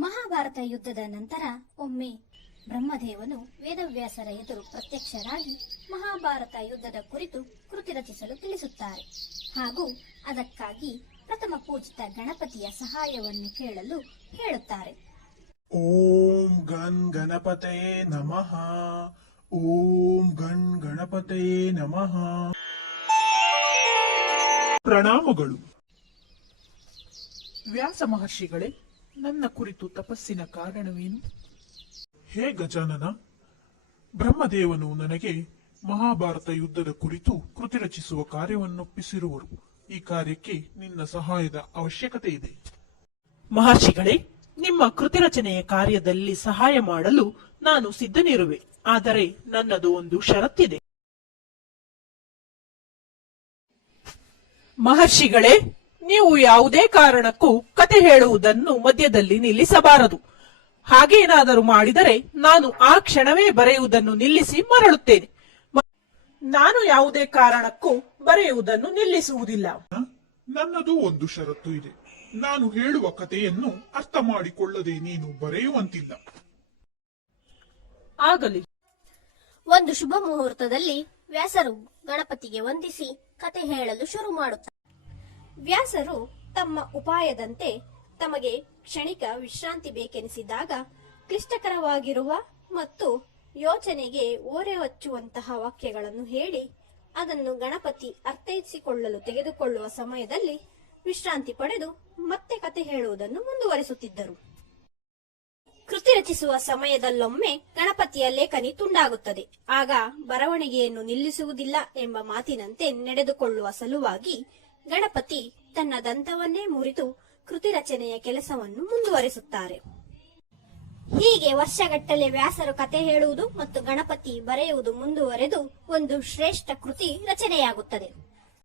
ಮಹಾಭಾರತ ಯುದ್ಧದ ನಂತರ ಒಮ್ಮೆ ಬ್ರಹ್ಮದೇವನು ವೇದವ್ಯಾಸರ ಎದುರು ಪ್ರತ್ಯಕ್ಷರಾಗಿ ಮಹಾಭಾರತ ಯುದ್ಧದ ಕುರಿತು ಕೃತಿ ರಚಿಸಲು ತಿಳಿಸುತ್ತಾರೆ ಹಾಗೂ ಅದಕ್ಕಾಗಿ ಪ್ರಥಮ ಪೂಜಿತ ಗಣಪತಿಯ ಸಹಾಯವನ್ನು ಕೇಳಲು ಹೇಳುತ್ತಾರೆ. ಓಂ ಗಣ್ ಗಣಪತಯೇ ನಮಃ. ಓಂ ಗಣ್ ಗಣಪತಯೇ ನಮಃ. ಪ್ರಣಾಮಗಳು. ವ್ಯಾಸ ಮಹರ್ಷಿಗಳೇ, ನನ್ನ ಕುರಿತು ತಪಸ್ಸಿನ ಕಾರಣವೇನು? ಹೇ ಗಜಾನನ, ಬ್ರಹ್ಮದೇವನು ನನಗೆ ಮಹಾಭಾರತ ಯುದ್ಧದ ಕುರಿತು ಕೃತಿ ರಚಿಸುವ ಕಾರ್ಯವನ್ನೊಪ್ಪಿಸಿರುವರು. ಈ ಕಾರ್ಯಕ್ಕೆ ನಿನ್ನ ಸಹಾಯದ ಅವಶ್ಯಕತೆ ಇದೆ. ಮಹರ್ಷಿಗಳೇ, ನಿಮ್ಮ ಕೃತಿ ರಚನೆಯ ಕಾರ್ಯದಲ್ಲಿ ಸಹಾಯ ಮಾಡಲು ನಾನು ಸಿದ್ಧನಿರುವೆ. ಆದರೆ ನನ್ನದು ಒಂದು ಷರತ್ತಿದೆ. ಮಹರ್ಷಿಗಳೇ, ನೀವು ಯಾವುದೇ ಕಾರಣಕ್ಕೂ ಕತೆ ಹೇಳುವುದನ್ನು ಮಧ್ಯದಲ್ಲಿ ನಿಲ್ಲಿಸಬಾರದು. ಹಾಗೇನಾದರೂ ಮಾಡಿದರೆ ನಾನು ಆ ಕ್ಷಣವೇ ಬರೆಯುವುದನ್ನು ನಿಲ್ಲಿಸಿ ಮರಳುತ್ತೇನೆ. ನಾನು ಯಾವುದೇ ಕಾರಣಕ್ಕೂ ಬರೆಯುವುದನ್ನು ನಿಲ್ಲಿಸುವುದಿಲ್ಲ. ನನ್ನದು ಒಂದು ಷರತ್ತು ಇದೆ. ನಾನು ಹೇಳುವ ಕಥೆಯನ್ನು ಅರ್ಥ ಮಾಡಿಕೊಳ್ಳದೆ ನೀನು ಬರೆಯುವಂತಿಲ್ಲ. ಆಗಲಿ. ಒಂದು ಶುಭ ಮುಹೂರ್ತದಲ್ಲಿ ವ್ಯಾಸರು ಗಣಪತಿಗೆ ವಂದಿಸಿ ಕತೆ ಹೇಳಲು ಶುರು ಮಾಡುತ್ತಾರೆ. ವ್ಯಾಸರು ತಮ್ಮ ಉಪಾಯದಂತೆ ತಮಗೆ ಕ್ಷಣಿಕ ವಿಶ್ರಾಂತಿ ಬೇಕೆನಿಸಿದಾಗ ಕ್ಲಿಷ್ಟಕರವಾಗಿರುವ ಮತ್ತು ಯೋಚನೆಗೆ ಓರೆ ಹಚ್ಚುವಂತಹ ವಾಕ್ಯಗಳನ್ನು ಹೇಳಿ ಅದನ್ನು ಗಣಪತಿ ಅರ್ಥೈಸಿಕೊಳ್ಳಲು ತೆಗೆದುಕೊಳ್ಳುವ ಸಮಯದಲ್ಲಿ ವಿಶ್ರಾಂತಿ ಪಡೆದು ಮತ್ತೆ ಕತೆ ಹೇಳುವುದನ್ನು ಮುಂದುವರಿಸುತ್ತಿದ್ದರು. ಕೃತಿ ರಚಿಸುವ ಸಮಯದಲ್ಲೊಮ್ಮೆ ಗಣಪತಿಯ ಲೇಖನಿ ತುಂಡಾಗುತ್ತದೆ. ಆಗ ಬರವಣಿಗೆಯನ್ನು ನಿಲ್ಲಿಸುವುದಿಲ್ಲ ಎಂಬ ಮಾತಿನಂತೆ ನಡೆದುಕೊಳ್ಳುವ ಸಲುವಾಗಿ ಗಣಪತಿ ತನ್ನ ದಂತವನ್ನೇ ಮುರಿದು ಕೃತಿ ರಚನೆಯ ಕೆಲಸವನ್ನು ಮುಂದುವರಿಸುತ್ತಾರೆ. ಹೀಗೆ ವರ್ಷಗಟ್ಟಲೆ ವ್ಯಾಸರು ಕತೆ ಹೇಳುವುದು ಮತ್ತು ಗಣಪತಿ ಬರೆಯುವುದು ಮುಂದುವರೆದು ಒಂದು ಶ್ರೇಷ್ಠ ಕೃತಿ ರಚನೆಯಾಗುತ್ತದೆ.